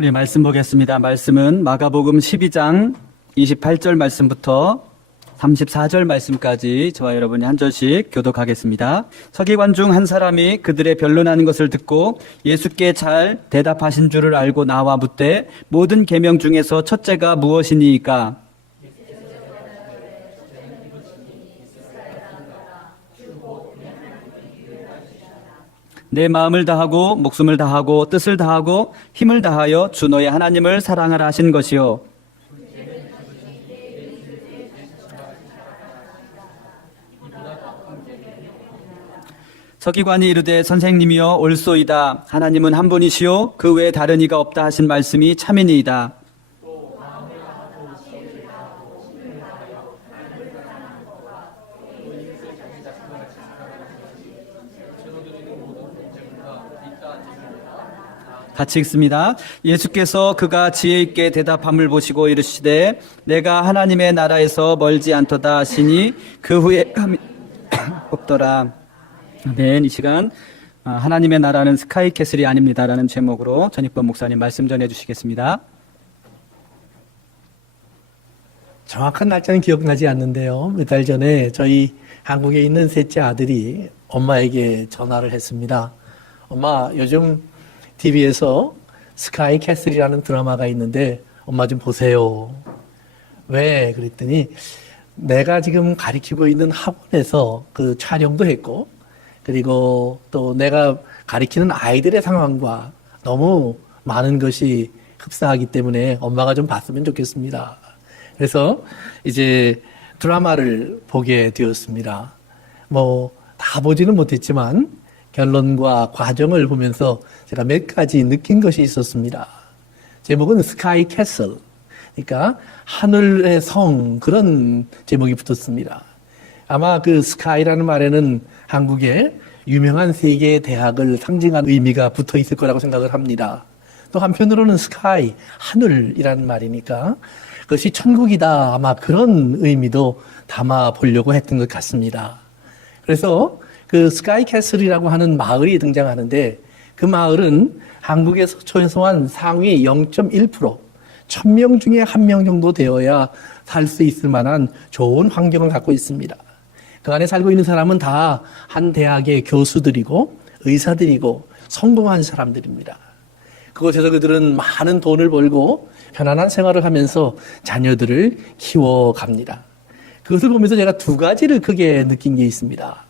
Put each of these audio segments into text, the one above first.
우리 말씀 보겠습니다. 말씀은 마가복음 12장 28절 말씀부터 34절 말씀까지 저와 여러분이 한 절씩 교독하겠습니다. 서기관 중 한 사람이 그들의 변론하는 것을 듣고 예수께 잘 대답하신 줄을 알고 나와 묻되 모든 계명 중에서 첫째가 무엇이니이까? 내 마음을 다하고 목숨을 다하고 뜻을 다하고 힘을 다하여 주 너의 하나님을 사랑하라 하신 것이요. 서기관이 이르되 선생님이여 옳소이다. 하나님은 한 분이시요 그 외에 다른 이가 없다 하신 말씀이 참이니이다. 같이 읽습니다. 예수께서 그가 지혜 있게 대답함을 보시고 이르시되 내가 하나님의 나라에서 멀지 않도다 하시니 그 후에 감이 없더라. 아멘. 이 시간 하나님의 나라는 스카이캐슬이 아닙니다라는 제목으로 전익범 목사님 말씀 전해 주시겠습니다. 정확한 날짜는 기억나지 않는데요. 몇 달 전에 저희 한국에 있는 셋째 아들이 엄마에게 전화를 했습니다. 엄마, 요즘 TV에서 스카이 캐슬이라는 드라마가 있는데 엄마 좀 보세요. 왜? 그랬더니 내가 지금 가르치고 있는 학원에서 그 촬영도 했고 그리고 또 내가 가르치는 아이들의 상황과 너무 많은 것이 흡사하기 때문에 엄마가 좀 봤으면 좋겠습니다. 그래서 이제 드라마를 보게 되었습니다. 뭐 다 보지는 못했지만 결론과 과정을 보면서 제가 몇 가지 느낀 것이 있었습니다. 제목은 스카이 캐슬, 그러니까 하늘의 성, 그런 제목이 붙었습니다. 아마 그 스카이라는 말에는 한국의 유명한 세계의 대학을 상징하는 의미가 붙어 있을 거라고 생각을 합니다. 또 한편으로는 스카이, 하늘이라는 말이니까 그것이 천국이다, 아마 그런 의미도 담아 보려고 했던 것 같습니다. 그래서 그 스카이 캐슬이라고 하는 마을이 등장하는데 그 마을은 한국에서 최소한 상위 0.1%, 1000명 중에 1명 정도 되어야 살 수 있을 만한 좋은 환경을 갖고 있습니다. 그 안에 살고 있는 사람은 다 한 대학의 교수들이고 의사들이고 성공한 사람들입니다. 그곳에서 그들은 많은 돈을 벌고 편안한 생활을 하면서 자녀들을 키워갑니다. 그것을 보면서 제가 두 가지를 크게 느낀 게 있습니다.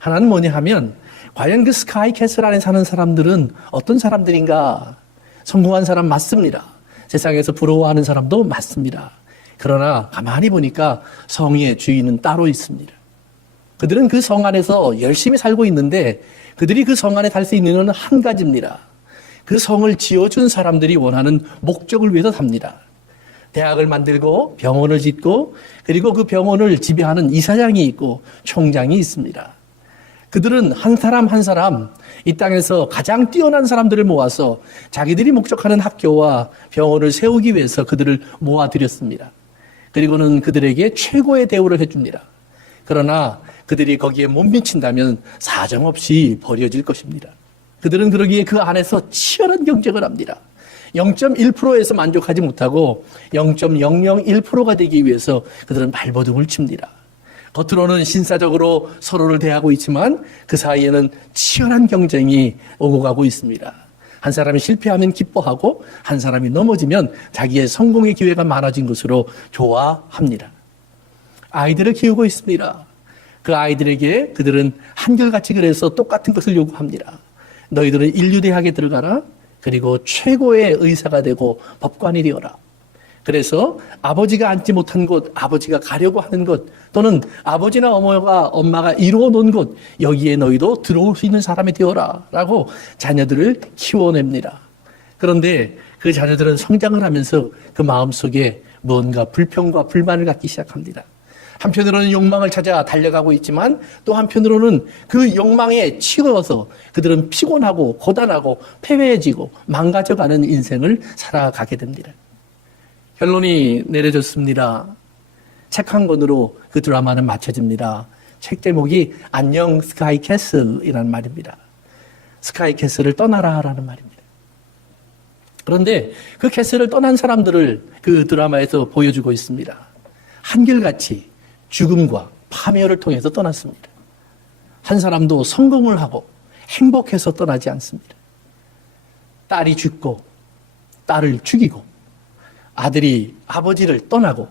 하나는 뭐냐 하면 과연 그 스카이 캐슬 안에 사는 사람들은 어떤 사람들인가? 성공한 사람 맞습니다. 세상에서 부러워하는 사람도 맞습니다. 그러나 가만히 보니까 성의 주인은 따로 있습니다. 그들은 그 성 안에서 열심히 살고 있는데 그들이 그 성 안에 살 수 있는 건 한 가지입니다. 그 성을 지어준 사람들이 원하는 목적을 위해서 삽니다. 대학을 만들고 병원을 짓고 그리고 그 병원을 지배하는 이사장이 있고 총장이 있습니다. 그들은 한 사람 한 사람 이 땅에서 가장 뛰어난 사람들을 모아서 자기들이 목적하는 학교와 병원을 세우기 위해서 그들을 모아들였습니다. 그리고는 그들에게 최고의 대우를 해줍니다. 그러나 그들이 거기에 못 미친다면 사정없이 버려질 것입니다. 그들은 그러기에 그 안에서 치열한 경쟁을 합니다. 0.1%에서 만족하지 못하고 0.001%가 되기 위해서 그들은 발버둥을 칩니다. 겉으로는 신사적으로 서로를 대하고 있지만 그 사이에는 치열한 경쟁이 오고 가고 있습니다. 한 사람이 실패하면 기뻐하고 한 사람이 넘어지면 자기의 성공의 기회가 많아진 것으로 좋아합니다. 아이들을 키우고 있습니다. 그 아이들에게 그들은 한결같이 그래서 똑같은 것을 요구합니다. 너희들은 인류대학에 들어가라. 그리고 최고의 의사가 되고 법관이 되어라. 그래서 아버지가 앉지 못한 곳, 아버지가 가려고 하는 곳, 또는 아버지나 엄마가 이루어 놓은 곳, 여기에 너희도 들어올 수 있는 사람이 되어라 라고 자녀들을 키워냅니다. 그런데 그 자녀들은 성장을 하면서 그 마음속에 뭔가 불평과 불만을 갖기 시작합니다. 한편으로는 욕망을 찾아 달려가고 있지만 또 한편으로는 그 욕망에 치여서 그들은 피곤하고 고단하고 패배해지고 망가져가는 인생을 살아가게 됩니다. 결론이 내려졌습니다. 책 한 권으로 그 드라마는 마쳐집니다. 책 제목이 안녕 스카이 캐슬이라는 말입니다. 스카이 캐슬을 떠나라 라는 말입니다. 그런데 그 캐슬을 떠난 사람들을 그 드라마에서 보여주고 있습니다. 한결같이 죽음과 파멸을 통해서 떠났습니다. 한 사람도 성공을 하고 행복해서 떠나지 않습니다. 딸이 죽고 딸을 죽이고 아들이 아버지를 떠나고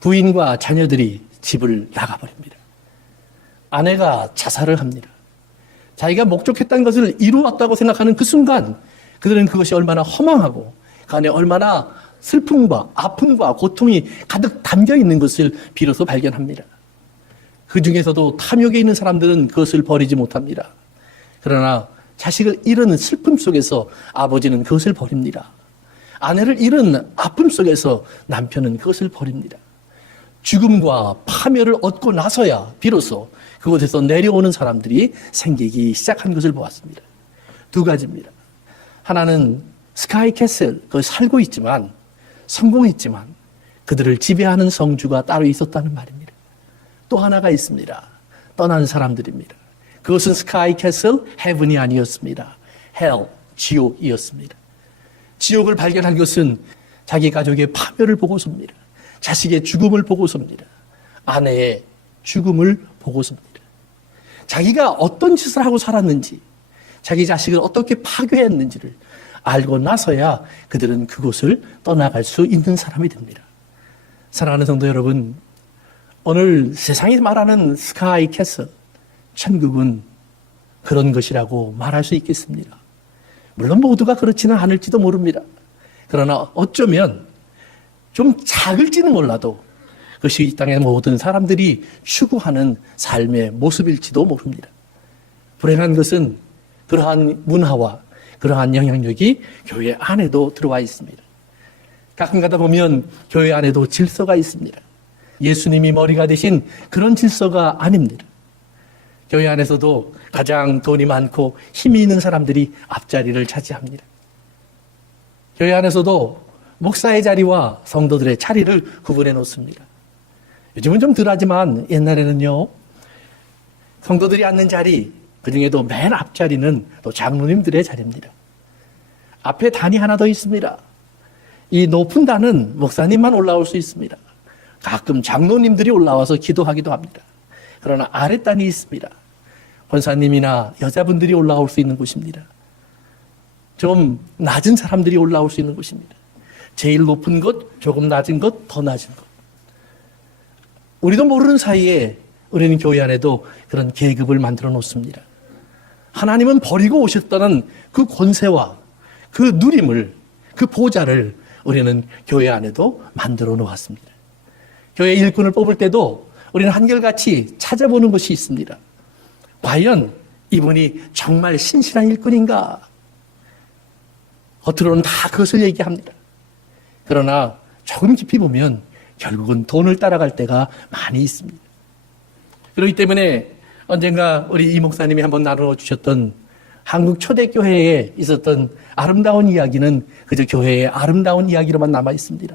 부인과 자녀들이 집을 나가버립니다. 아내가 자살을 합니다. 자기가 목적했던 것을 이루었다고 생각하는 그 순간 그들은 그것이 얼마나 허망하고 그 안에 얼마나 슬픔과 아픔과 고통이 가득 담겨 있는 것을 비로소 발견합니다. 그 중에서도 탐욕에 있는 사람들은 그것을 버리지 못합니다. 그러나 자식을 잃은 슬픔 속에서 아버지는 그것을 버립니다. 아내를 잃은 아픔 속에서 남편은 그것을 버립니다. 죽음과 파멸을 얻고 나서야 비로소 그곳에서 내려오는 사람들이 생기기 시작한 것을 보았습니다. 두 가지입니다. 하나는 스카이캐슬, 거기 살고 있지만 성공했지만 그들을 지배하는 성주가 따로 있었다는 말입니다. 또 하나가 있습니다. 떠난 사람들입니다. 그것은 스카이캐슬, 헤븐이 아니었습니다. 헬, 지옥이었습니다. 지옥을 발견한 것은 자기 가족의 파멸을 보고서입니다. 자식의 죽음을 보고서입니다. 아내의 죽음을 보고서입니다. 자기가 어떤 짓을 하고 살았는지, 자기 자식을 어떻게 파괴했는지를 알고 나서야 그들은 그곳을 떠나갈 수 있는 사람이 됩니다. 사랑하는 성도 여러분, 오늘 세상이 말하는 스카이 캐슬, 천국은 그런 것이라고 말할 수 있겠습니다. 물론 모두가 그렇지는 않을지도 모릅니다. 그러나 어쩌면 좀 작을지는 몰라도 그것이 이 땅의 모든 사람들이 추구하는 삶의 모습일지도 모릅니다. 불행한 것은 그러한 문화와 그러한 영향력이 교회 안에도 들어와 있습니다. 가끔 가다 보면 교회 안에도 질서가 있습니다. 예수님이 머리가 되신 그런 질서가 아닙니다. 교회 안에서도 가장 돈이 많고 힘이 있는 사람들이 앞자리를 차지합니다. 교회 안에서도 목사의 자리와 성도들의 자리를 구분해 놓습니다. 요즘은 좀 덜하지만 옛날에는요, 성도들이 앉는 자리, 그 중에도 맨 앞자리는 또 장로님들의 자리입니다. 앞에 단이 하나 더 있습니다. 이 높은 단은 목사님만 올라올 수 있습니다. 가끔 장로님들이 올라와서 기도하기도 합니다. 그러나 아랫단이 있습니다. 권사님이나 여자분들이 올라올 수 있는 곳입니다. 좀 낮은 사람들이 올라올 수 있는 곳입니다. 제일 높은 것, 조금 낮은 것, 더 낮은 것. 우리도 모르는 사이에 우리는 교회 안에도 그런 계급을 만들어 놓습니다. 하나님은 버리고 오셨다는 그 권세와 그 누림을, 그 보좌를 우리는 교회 안에도 만들어 놓았습니다. 교회 일꾼을 뽑을 때도 우리는 한결같이 찾아보는 것이 있습니다. 과연 이분이 정말 신실한 일꾼인가? 겉으로는 다 그것을 얘기합니다. 그러나 조금 깊이 보면 결국은 돈을 따라갈 때가 많이 있습니다. 그렇기 때문에 언젠가 우리 이 목사님이 한번 나누어 주셨던 한국 초대교회에 있었던 아름다운 이야기는 그저 교회의 아름다운 이야기로만 남아 있습니다.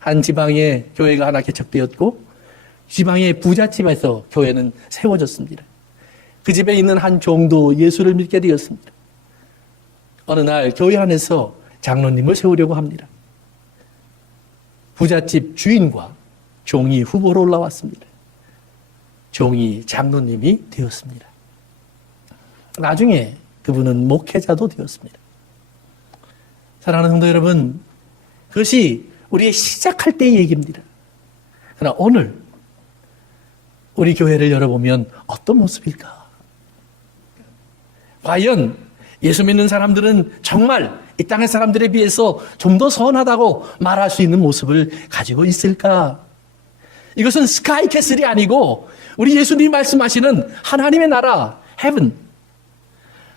한 지방에 교회가 하나 개척되었고 지방의 부잣집에서 교회는 세워졌습니다. 그 집에 있는 한 종도 예수를 믿게 되었습니다. 어느 날 교회 안에서 장로님을 세우려고 합니다. 부잣집 주인과 종이 후보로 올라왔습니다. 종이 장로님이 되었습니다. 나중에 그분은 목회자도 되었습니다. 사랑하는 성도 여러분, 그것이 우리의 시작할 때의 얘기입니다. 그러나 오늘 우리 교회를 열어보면 어떤 모습일까? 과연 예수 믿는 사람들은 정말 이 땅의 사람들에 비해서 좀 더 선하다고 말할 수 있는 모습을 가지고 있을까? 이것은 스카이캐슬이 아니고 우리 예수님이 말씀하시는 하나님의 나라, 헤븐,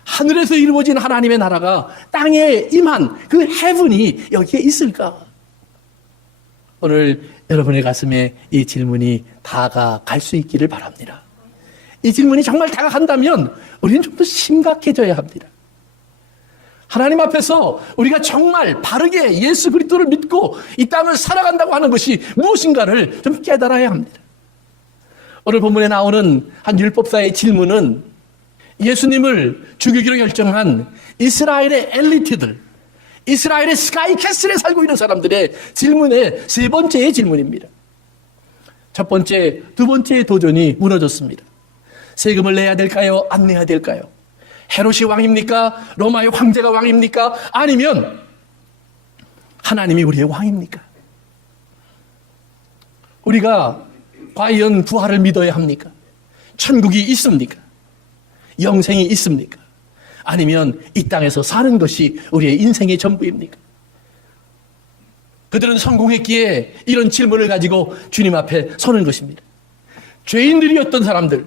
하늘에서 이루어진 하나님의 나라가 땅에 임한 그 헤븐이 여기에 있을까? 오늘 여러분의 가슴에 이 질문이 다가갈 수 있기를 바랍니다. 이 질문이 정말 다가간다면 우리는 좀 더 심각해져야 합니다. 하나님 앞에서 우리가 정말 바르게 예수 그리스도를 믿고 이 땅을 살아간다고 하는 것이 무엇인가를 좀 깨달아야 합니다. 오늘 본문에 나오는 한 율법사의 질문은 예수님을 죽이기로 결정한 이스라엘의 엘리트들, 이스라엘의 스카이캐슬에 살고 있는 사람들의 질문의 세 번째의 질문입니다. 첫 번째, 두 번째의 도전이 무너졌습니다. 세금을 내야 될까요? 안 내야 될까요? 헤롯이 왕입니까? 로마의 황제가 왕입니까? 아니면 하나님이 우리의 왕입니까? 우리가 과연 부활을 믿어야 합니까? 천국이 있습니까? 영생이 있습니까? 아니면 이 땅에서 사는 것이 우리의 인생의 전부입니까? 그들은 성공했기에 이런 질문을 가지고 주님 앞에 서는 것입니다. 죄인들이었던 사람들,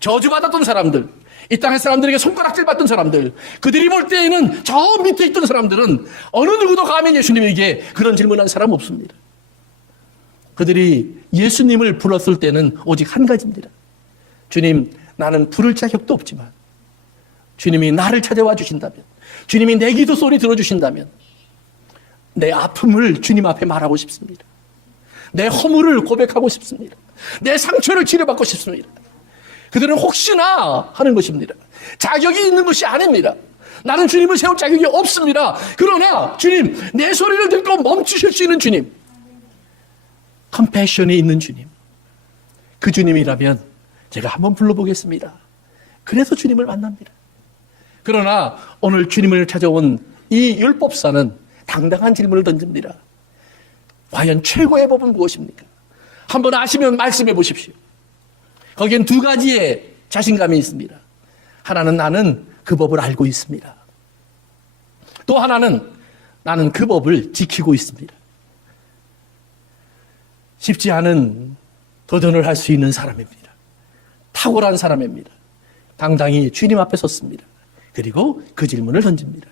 저주받았던 사람들, 이 땅의 사람들에게 손가락질 받던 사람들, 그들이 볼 때에는 저 밑에 있던 사람들은 어느 누구도 감히 예수님에게 그런 질문한 사람 없습니다. 그들이 예수님을 불렀을 때는 오직 한 가지입니다. 주님, 나는 부를 자격도 없지만 주님이 나를 찾아와 주신다면, 주님이 내 기도 소리 들어주신다면 내 아픔을 주님 앞에 말하고 싶습니다. 내 허물을 고백하고 싶습니다. 내 상처를 치료받고 싶습니다. 그들은 혹시나 하는 것입니다. 자격이 있는 것이 아닙니다. 나는 주님을 세울 자격이 없습니다. 그러나 주님, 내 소리를 듣고 멈추실 수 있는 주님, 컴패션이 있는 주님, 그 주님이라면 제가 한번 불러보겠습니다. 그래서 주님을 만납니다. 그러나 오늘 주님을 찾아온 이 율법사는 당당한 질문을 던집니다. 과연 최고의 법은 무엇입니까? 한번 아시면 말씀해 보십시오. 거기엔 두 가지의 자신감이 있습니다. 하나는 나는 그 법을 알고 있습니다. 또 하나는 나는 그 법을 지키고 있습니다. 쉽지 않은 도전을 할 수 있는 사람입니다. 탁월한 사람입니다. 당당히 주님 앞에 섰습니다. 그리고 그 질문을 던집니다.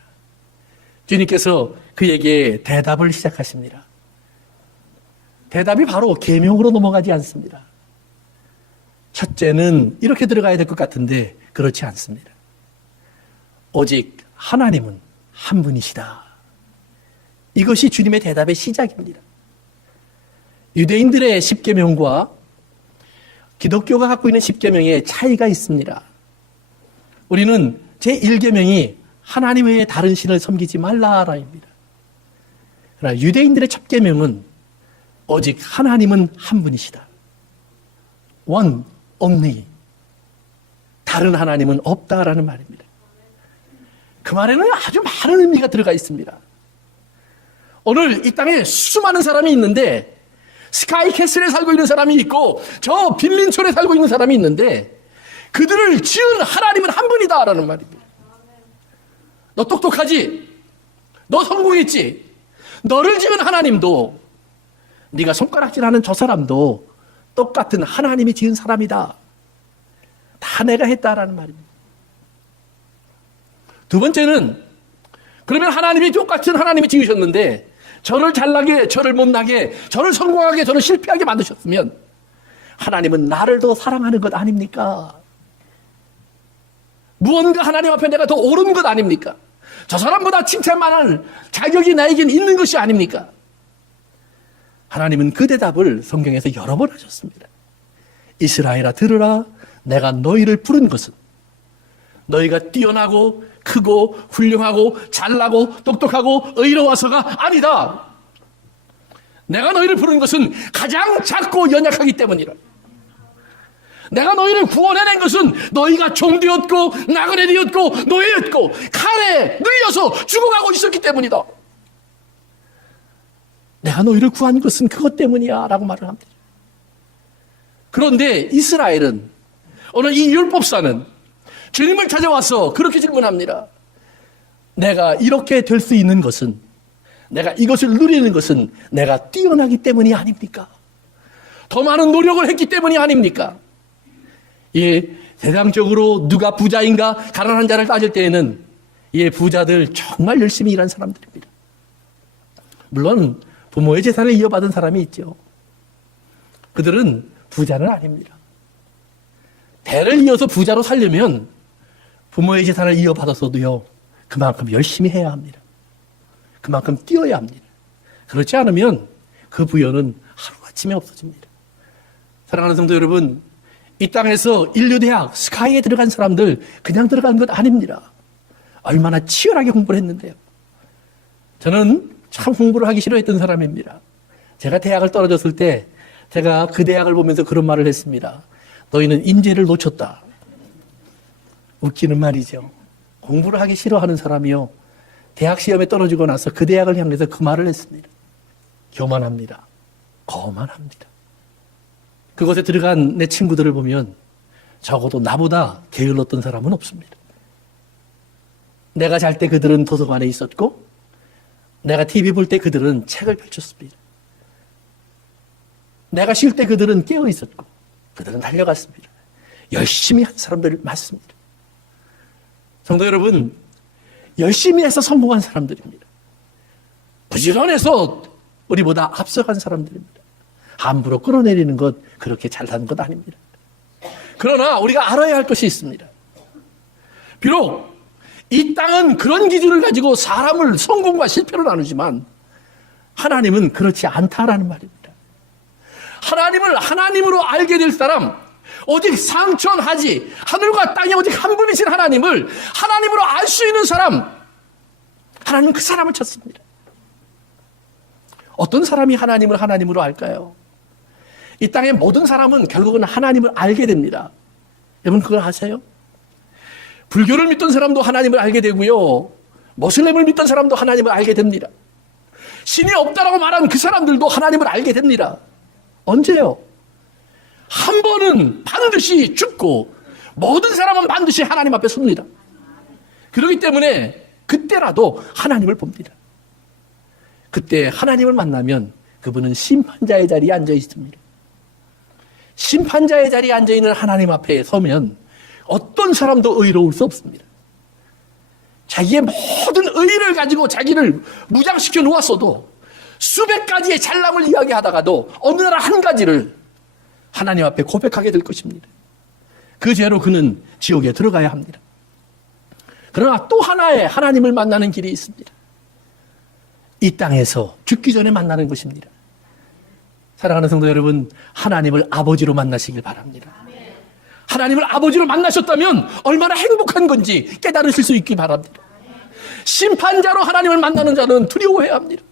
주님께서 그에게 대답을 시작하십니다. 대답이 바로 계명으로 넘어가지 않습니다. 첫째는 이렇게 들어가야 될 것 같은데 그렇지 않습니다. 오직 하나님은 한 분이시다. 이것이 주님의 대답의 시작입니다. 유대인들의 십계명과 기독교가 갖고 있는 십계명에 차이가 있습니다. 우리는 제1계명이 하나님 외에 다른 신을 섬기지 말라라입니다. 그러나 유대인들의 첫 계명은 오직 하나님은 한 분이시다. One, only. 다른 하나님은 없다라는 말입니다. 그 말에는 아주 많은 의미가 들어가 있습니다. 오늘 이 땅에 수많은 사람이 있는데 스카이캐슬에 살고 있는 사람이 있고 저 빈민촌에 살고 있는 사람이 있는데 그들을 지은 하나님은 한 분이다라는 말입니다. 너 똑똑하지? 너 성공했지? 너를 지은 하나님도 네가 손가락질하는 저 사람도 똑같은 하나님이 지은 사람이다. 다 내가 했다라는 말입니다. 두 번째는 그러면 하나님이 똑같은 하나님이 지으셨는데 저를 잘나게, 저를 못나게, 저를 성공하게, 저를 실패하게 만드셨으면 하나님은 나를 더 사랑하는 것 아닙니까? 무언가 하나님 앞에 내가 더 옳은 것 아닙니까? 저 사람보다 칭찬만할 자격이 나에겐 있는 것이 아닙니까? 하나님은 그 대답을 성경에서 여러 번 하셨습니다. 이스라엘아 들으라, 내가 너희를 부른 것은 너희가 뛰어나고 크고 훌륭하고 잘나고 똑똑하고 의로워서가 아니다. 내가 너희를 부른 것은 가장 작고 연약하기 때문이라. 내가 너희를 구원해낸 것은 너희가 종되었고 나그네 되었고 노예였고 칼에 눌려서 죽어가고 있었기 때문이다. 내가 너희를 구한 것은 그것 때문이야 라고 말을 합니다. 그런데 이스라엘은 오늘 이 율법사는 주님을 찾아와서 그렇게 질문합니다. 내가 이렇게 될 수 있는 것은, 내가 이것을 누리는 것은 내가 뛰어나기 때문이 아닙니까? 더 많은 노력을 했기 때문이 아닙니까? 예, 세상적으로 누가 부자인가 가난한 자를 따질 때에는 예, 부자들 정말 열심히 일한 사람들입니다. 물론 부모의 재산을 이어받은 사람이 있죠. 그들은 부자는 아닙니다. 대를 이어서 부자로 살려면 부모의 재산을 이어받았어도요, 그만큼 열심히 해야 합니다. 그만큼 뛰어야 합니다. 그렇지 않으면 그 부여는 하루아침에 없어집니다. 사랑하는 성도 여러분, 이 땅에서 인류대학, 스카이에 들어간 사람들 그냥 들어간 것 아닙니다. 얼마나 치열하게 공부를 했는데요. 저는 참 공부를 하기 싫어했던 사람입니다. 제가 대학을 떨어졌을 때 제가 그 대학을 보면서 그런 말을 했습니다. 너희는 인재를 놓쳤다. 웃기는 말이죠. 공부를 하기 싫어하는 사람이요. 대학 시험에 떨어지고 나서 그 대학을 향해서 그 말을 했습니다. 교만합니다. 거만합니다. 그곳에 들어간 내 친구들을 보면 적어도 나보다 게을렀던 사람은 없습니다. 내가 잘 때 그들은 도서관에 있었고 내가 TV 볼 때 그들은 책을 펼쳤습니다. 내가 쉴 때 그들은 깨어 있었고 그들은 달려갔습니다. 열심히 한 사람들 맞습니다. 성도 여러분, 열심히 해서 성공한 사람들입니다. 부지런해서 우리보다 앞서간 사람들입니다. 함부로 끌어내리는 것 그렇게 잘하는 것 아닙니다. 그러나 우리가 알아야 할 것이 있습니다. 비록 이 땅은 그런 기준을 가지고 사람을 성공과 실패로 나누지만 하나님은 그렇지 않다라는 말입니다. 하나님을 하나님으로 알게 될 사람, 오직 상천하지 하늘과 땅에 오직 한 분이신 하나님을 하나님으로 알 수 있는 사람, 하나님은 그 사람을 찾습니다. 어떤 사람이 하나님을 하나님으로 알까요? 이 땅의 모든 사람은 결국은 하나님을 알게 됩니다. 여러분 그걸 아세요? 불교를 믿던 사람도 하나님을 알게 되고요. 모슬렘을 믿던 사람도 하나님을 알게 됩니다. 신이 없다라고 말하는 그 사람들도 하나님을 알게 됩니다. 언제요? 한 번은 반드시 죽고 모든 사람은 반드시 하나님 앞에 섭니다. 그렇기 때문에 그때라도 하나님을 봅니다. 그때 하나님을 만나면 그분은 심판자의 자리에 앉아 있습니다. 심판자의 자리에 앉아 있는 하나님 앞에 서면 어떤 사람도 의로울 수 없습니다. 자기의 모든 의를 가지고 자기를 무장시켜 놓았어도 수백 가지의 잘남을 이야기하다가도 어느 날 한 가지를 하나님 앞에 고백하게 될 것입니다. 그 죄로 그는 지옥에 들어가야 합니다. 그러나 또 하나의 하나님을 만나는 길이 있습니다. 이 땅에서 죽기 전에 만나는 것입니다. 사랑하는 성도 여러분, 하나님을 아버지로 만나시길 바랍니다. 하나님을 아버지로 만나셨다면 얼마나 행복한 건지 깨달으실 수 있길 바랍니다. 심판자로 하나님을 만나는 자는 두려워해야 합니다.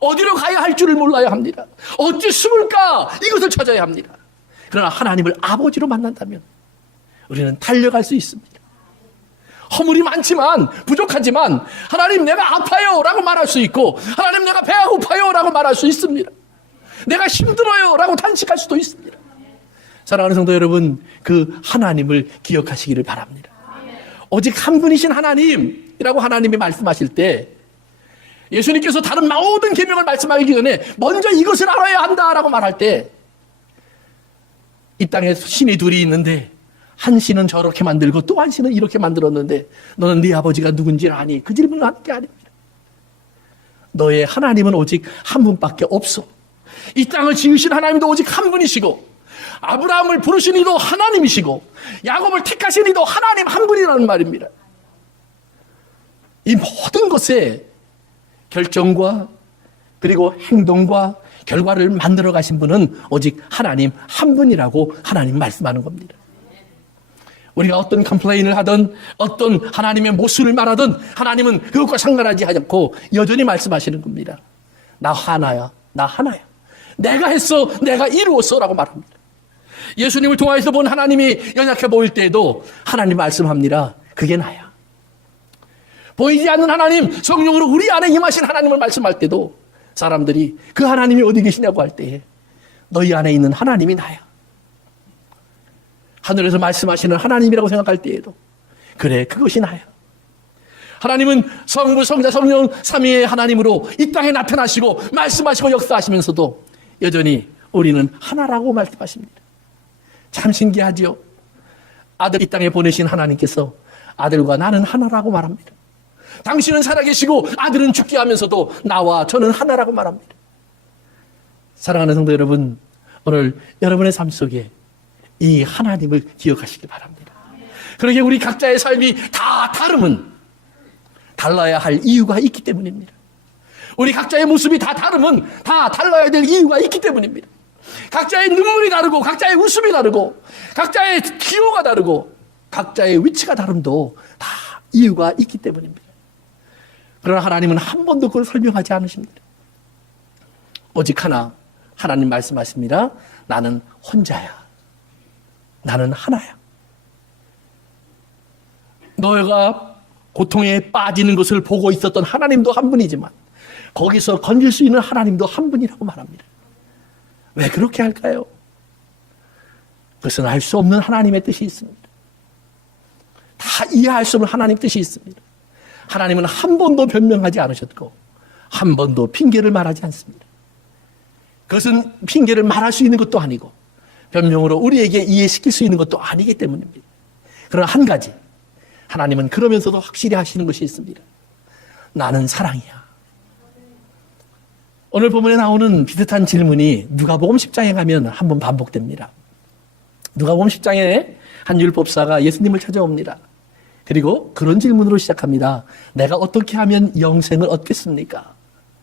어디로 가야 할 줄을 몰라야 합니다. 어찌 숨을까? 이것을 찾아야 합니다. 그러나 하나님을 아버지로 만난다면 우리는 달려갈 수 있습니다. 허물이 많지만 부족하지만 하나님 내가 아파요 라고 말할 수 있고 하나님 내가 배가 고파요 라고 말할 수 있습니다. 내가 힘들어요 라고 단식할 수도 있습니다. 사랑하는 성도 여러분, 그 하나님을 기억하시기를 바랍니다. 오직 한 분이신 하나님이라고 하나님이 말씀하실 때 예수님께서 다른 모든 계명을 말씀하기 전에 먼저 이것을 알아야 한다라고 말할 때 이 땅에 신이 둘이 있는데 한 신은 저렇게 만들고 또 한 신은 이렇게 만들었는데 너는 네 아버지가 누군지를 아니? 그 질문을 하는 게 아닙니다. 너의 하나님은 오직 한 분밖에 없어. 이 땅을 지으신 하나님도 오직 한 분이시고 아브라함을 부르신 이도 하나님이시고 야곱을 택하신 이도 하나님 한 분이라는 말입니다. 이 모든 것에 결정과 그리고 행동과 결과를 만들어 가신 분은 오직 하나님 한 분이라고 하나님 말씀하는 겁니다. 우리가 어떤 컴플레인을 하든 어떤 하나님의 모순을 말하든 하나님은 그것과 상관하지 않고 여전히 말씀하시는 겁니다. 나 하나야. 나 하나야. 내가 했어. 내가 이루었어 라고 말합니다. 예수님을 통해서 본 하나님이 연약해 보일 때에도 하나님 말씀합니다. 그게 나야. 보이지 않는 하나님, 성령으로 우리 안에 임하신 하나님을 말씀할 때도 사람들이 그 하나님이 어디 계시냐고 할 때에 너희 안에 있는 하나님이 나야. 하늘에서 말씀하시는 하나님이라고 생각할 때에도 그래, 그것이 나야. 하나님은 성부, 성자, 성령 삼위의 하나님으로 이 땅에 나타나시고 말씀하시고 역사하시면서도 여전히 우리는 하나라고 말씀하십니다. 참 신기하지요. 아들 이 땅에 보내신 하나님께서 아들과 나는 하나라고 말합니다. 당신은 살아계시고 아들은 죽게 하면서도 나와 저는 하나라고 말합니다. 사랑하는 성도 여러분, 오늘 여러분의 삶 속에 이 하나님을 기억하시기 바랍니다. 그러게 우리 각자의 삶이 다 다름은 달라야 할 이유가 있기 때문입니다. 우리 각자의 모습이 다 다름은 다 달라야 될 이유가 있기 때문입니다. 각자의 눈물이 다르고 각자의 웃음이 다르고 각자의 기호가 다르고 각자의 위치가 다름도 다 이유가 있기 때문입니다. 그러나 하나님은 한 번도 그걸 설명하지 않으십니다. 오직 하나, 하나님 말씀하십니다. 나는 혼자야. 나는 하나야. 너희가 고통에 빠지는 것을 보고 있었던 하나님도 한 분이지만 거기서 건질 수 있는 하나님도 한 분이라고 말합니다. 왜 그렇게 할까요? 그것은 알 수 없는 하나님의 뜻이 있습니다. 다 이해할 수 없는 하나님의 뜻이 있습니다. 하나님은 한 번도 변명하지 않으셨고 한 번도 핑계를 말하지 않습니다. 그것은 핑계를 말할 수 있는 것도 아니고 변명으로 우리에게 이해시킬 수 있는 것도 아니기 때문입니다. 그러나 한 가지, 하나님은 그러면서도 확실히 하시는 것이 있습니다. 나는 사랑이야. 오늘 본문에 나오는 비슷한 질문이 누가복음 10장에 가면 한번 반복됩니다. 누가복음 10장에 한 율법사가 예수님을 찾아옵니다. 그리고 그런 질문으로 시작합니다. 내가 어떻게 하면 영생을 얻겠습니까?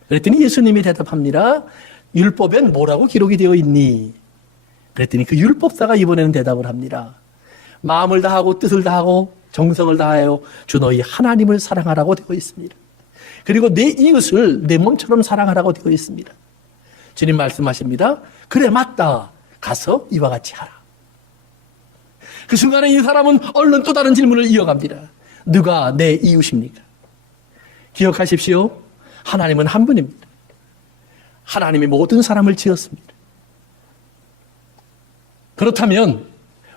그랬더니 예수님이 대답합니다. 율법엔 뭐라고 기록이 되어 있니? 그랬더니 그 율법사가 이번에는 대답을 합니다. 마음을 다하고 뜻을 다하고 정성을 다하여 주 너희 하나님을 사랑하라고 되어 있습니다. 그리고 내 이웃을 내 몸처럼 사랑하라고 되어 있습니다. 주님 말씀하십니다. 그래 맞다. 가서 이와 같이 하라. 그 순간에 이 사람은 얼른 또 다른 질문을 이어갑니다. 누가 내 이웃입니까? 기억하십시오. 하나님은 한 분입니다. 하나님이 모든 사람을 지었습니다. 그렇다면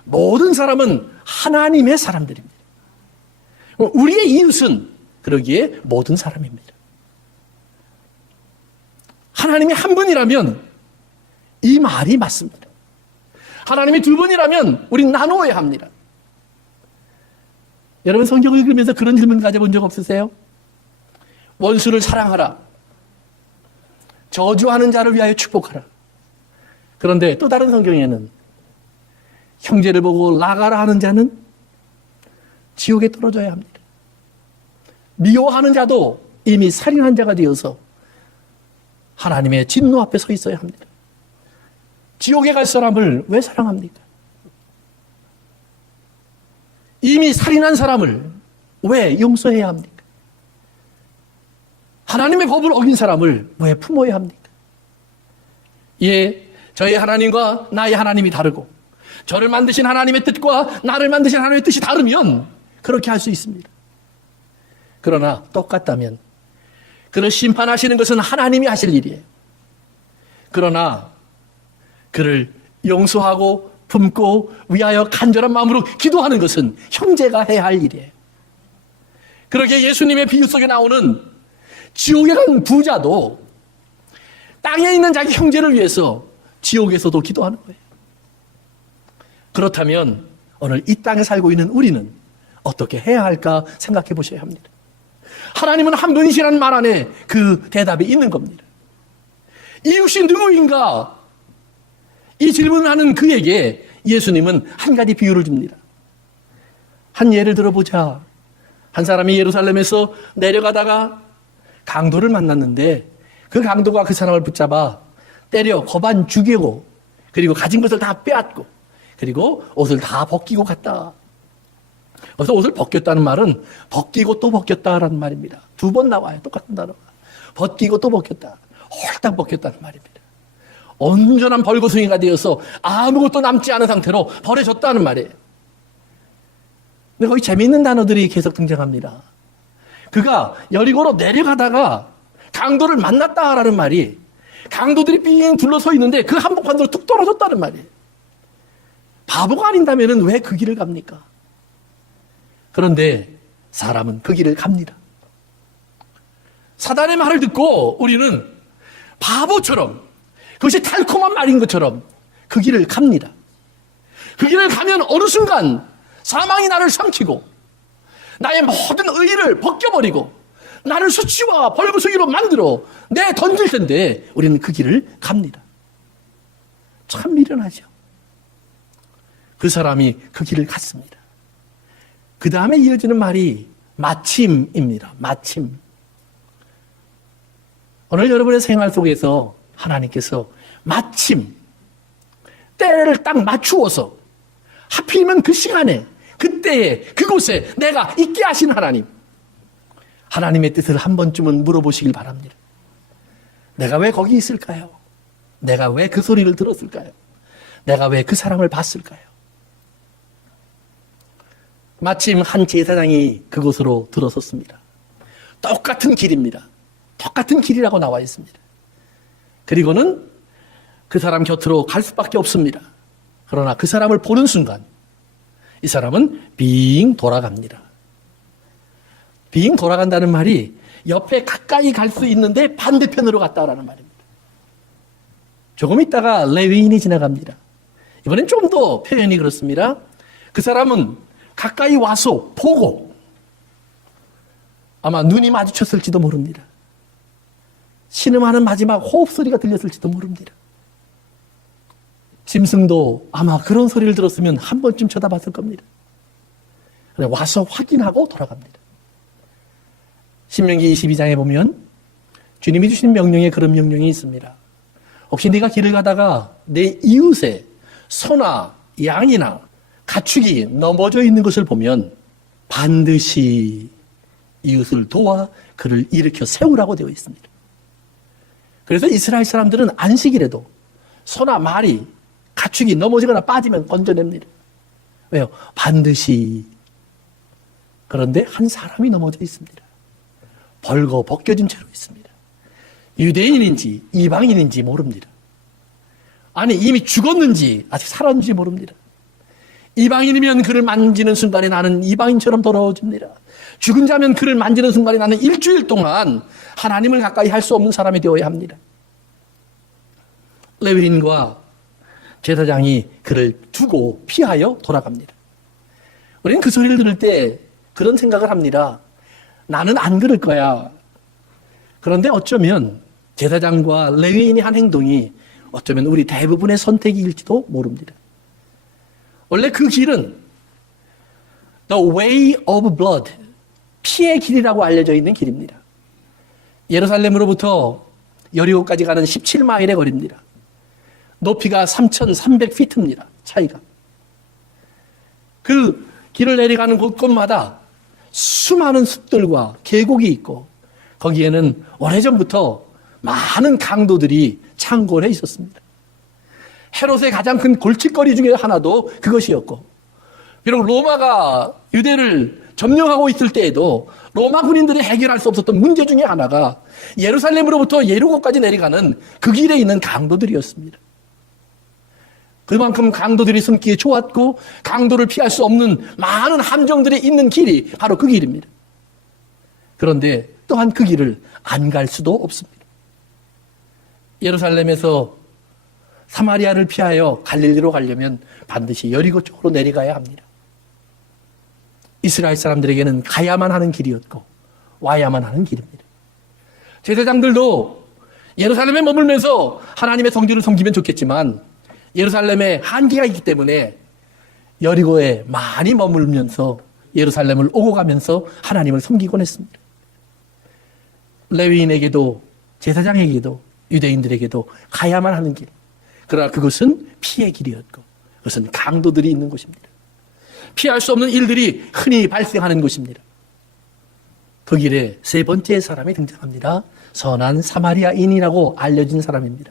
모든 사람은 하나님의 사람들입니다. 우리의 이웃은 그러기에 모든 사람입니다. 하나님이 한 분이라면 이 말이 맞습니다. 하나님이 두 분이라면 우린 나누어야 합니다. 여러분 성경을 읽으면서 그런 질문 가져본 적 없으세요? 원수를 사랑하라. 저주하는 자를 위하여 축복하라. 그런데 또 다른 성경에는 형제를 보고 나가라 하는 자는 지옥에 떨어져야 합니다. 미워하는 자도 이미 살인한 자가 되어서 하나님의 진노 앞에 서 있어야 합니다. 지옥에 갈 사람을 왜 사랑합니까? 이미 살인한 사람을 왜 용서해야 합니까? 하나님의 법을 어긴 사람을 왜 품어야 합니까? 예, 저희 하나님과 나의 하나님이 다르고 저를 만드신 하나님의 뜻과 나를 만드신 하나님의 뜻이 다르면 그렇게 할 수 있습니다. 그러나 똑같다면 그를 심판하시는 것은 하나님이 하실 일이에요. 그러나 그를 용서하고 품고 위하여 간절한 마음으로 기도하는 것은 형제가 해야 할 일이에요. 그렇게 예수님의 비유 속에 나오는 지옥에 간 부자도 땅에 있는 자기 형제를 위해서 지옥에서도 기도하는 거예요. 그렇다면 오늘 이 땅에 살고 있는 우리는 어떻게 해야 할까 생각해 보셔야 합니다. 하나님은 한 분이시라는 말 안에 그 대답이 있는 겁니다. 이웃이 누구인가? 이 질문을 하는 그에게 예수님은 한 가지 비유를 줍니다. 한 예를 들어보자. 한 사람이 예루살렘에서 내려가다가 강도를 만났는데 그 강도가 그 사람을 붙잡아 때려 거반 죽이고 그리고 가진 것을 다 빼앗고 그리고 옷을 다 벗기고 갔다. 그래서 옷을 벗겼다는 말은 벗기고 또 벗겼다라는 말입니다. 두 번 나와요. 똑같은 단어가. 벗기고 또 벗겼다. 홀딱 벗겼다는 말입니다. 온전한 벌거숭이가 되어서 아무것도 남지 않은 상태로 버려졌다는 말이에요. 근데 거기 재미있는 단어들이 계속 등장합니다. 그가 여리고로 내려가다가 강도를 만났다라는 말이 강도들이 삥 둘러서 있는데 그 한복판으로 뚝 떨어졌다는 말이에요. 바보가 아닌다면 왜 그 길을 갑니까? 그런데 사람은 그 길을 갑니다. 사단의 말을 듣고 우리는 바보처럼 그것이 달콤한 말인 것처럼 그 길을 갑니다. 그 길을 가면 어느 순간 사망이 나를 삼키고 나의 모든 의의를 벗겨버리고 나를 수치와 벌거숭이로 만들어 던질 텐데 우리는 그 길을 갑니다. 참 미련하죠. 그 사람이 그 길을 갔습니다. 그 다음에 이어지는 말이 마침입니다. 마침. 오늘 여러분의 생활 속에서 하나님께서 마침 때를 딱 맞추어서 하필이면 그 시간에 그때에 그곳에 내가 있게 하신 하나님. 하나님의 뜻을 한 번쯤은 물어보시길 바랍니다. 내가 왜 거기 있을까요? 내가 왜 그 소리를 들었을까요? 내가 왜 그 사람을 봤을까요? 마침 한 제사장이 그곳으로 들어섰습니다. 똑같은 길입니다. 똑같은 길이라고 나와 있습니다. 그리고는 그 사람 곁으로 갈 수밖에 없습니다. 그러나 그 사람을 보는 순간 이 사람은 빙 돌아갑니다. 빙 돌아간다는 말이 옆에 가까이 갈 수 있는데 반대편으로 갔다라는 말입니다. 조금 있다가 레위인이 지나갑니다. 이번엔 좀 더 표현이 그렇습니다. 그 사람은 가까이 와서 보고 아마 눈이 마주쳤을지도 모릅니다. 신음하는 마지막 호흡 소리가 들렸을지도 모릅니다. 짐승도 아마 그런 소리를 들었으면 한 번쯤 쳐다봤을 겁니다. 와서 확인하고 돌아갑니다. 신명기 22장에 보면 주님이 주신 명령에 그런 명령이 있습니다. 혹시 네가 길을 가다가 내 이웃의 소나 양이나 가축이 넘어져 있는 것을 보면 반드시 이웃을 도와 그를 일으켜 세우라고 되어 있습니다. 그래서 이스라엘 사람들은 안식일에도 소나 말이 가축이 넘어지거나 빠지면 건져냅니다. 왜요? 반드시. 그런데 한 사람이 넘어져 있습니다. 벌거 벗겨진 채로 있습니다. 유대인인지 이방인인지 모릅니다. 아니 이미 죽었는지 아직 살았는지 모릅니다. 이방인이면 그를 만지는 순간에 나는 이방인처럼 더러워집니다. 죽은 자면 그를 만지는 순간에 나는 일주일 동안 하나님을 가까이 할 수 없는 사람이 되어야 합니다. 레위인과 제사장이 그를 두고 피하여 돌아갑니다. 우리는 그 소리를 들을 때 그런 생각을 합니다. 나는 안 그럴 거야. 그런데 어쩌면 제사장과 레위인이 한 행동이 어쩌면 우리 대부분의 선택일지도 모릅니다. 원래 그 길은 The Way of Blood, 피의 길이라고 알려져 있는 길입니다. 예루살렘으로부터 여리고까지 가는 17마일의 거리입니다. 높이가 3,300피트입니다. 차이가. 그 길을 내려가는 곳곳마다 수많은 숲들과 계곡이 있고 거기에는 오래전부터 많은 강도들이 창궐해 있었습니다. 헤롯의 가장 큰 골칫거리 중에 하나도 그것이었고 비록 로마가 유대를 점령하고 있을 때에도 로마 군인들이 해결할 수 없었던 문제 중에 하나가 예루살렘으로부터 예루고까지 내려가는 그 길에 있는 강도들이었습니다. 그만큼 강도들이 숨기에 좋았고 강도를 피할 수 없는 많은 함정들이 있는 길이 바로 그 길입니다. 그런데 또한 그 길을 안 갈 수도 없습니다. 예루살렘에서 사마리아를 피하여 갈릴리로 가려면 반드시 여리고 쪽으로 내려가야 합니다. 이스라엘 사람들에게는 가야만 하는 길이었고 와야만 하는 길입니다. 제사장들도 예루살렘에 머물면서 하나님의 성전을 섬기면 좋겠지만 예루살렘에 한계가 있기 때문에 여리고에 많이 머물면서 예루살렘을 오고 가면서 하나님을 섬기곤 했습니다. 레위인에게도 제사장에게도 유대인들에게도 가야만 하는 길. 그러나 그것은 피의 길이었고 그것은 강도들이 있는 곳입니다. 피할 수 없는 일들이 흔히 발생하는 곳입니다. 그 길에 세 번째 사람이 등장합니다. 선한 사마리아인이라고 알려진 사람입니다.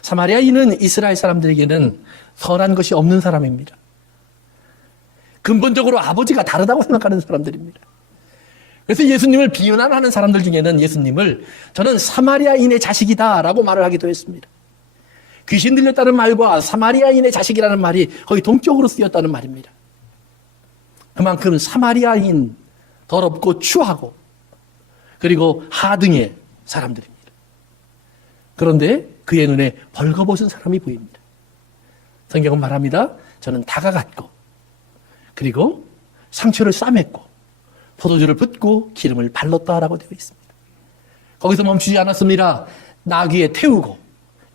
사마리아인은 이스라엘 사람들에게는 선한 것이 없는 사람입니다. 근본적으로 아버지가 다르다고 생각하는 사람들입니다. 그래서 예수님을 비난하는 사람들 중에는 예수님을 저는 사마리아인의 자식이다라고 말을 하기도 했습니다. 귀신 들렸다는 말과 사마리아인의 자식이라는 말이 거의 동격으로 쓰였다는 말입니다. 그만큼 사마리아인, 더럽고 추하고 그리고 하등의 사람들입니다. 그런데 그의 눈에 벌거벗은 사람이 보입니다. 성경은 말합니다. 저는 다가갔고 그리고 상처를 싸맸고 포도주를 붓고 기름을 발랐다라고 되어 있습니다. 거기서 멈추지 않았습니다. 나귀에 태우고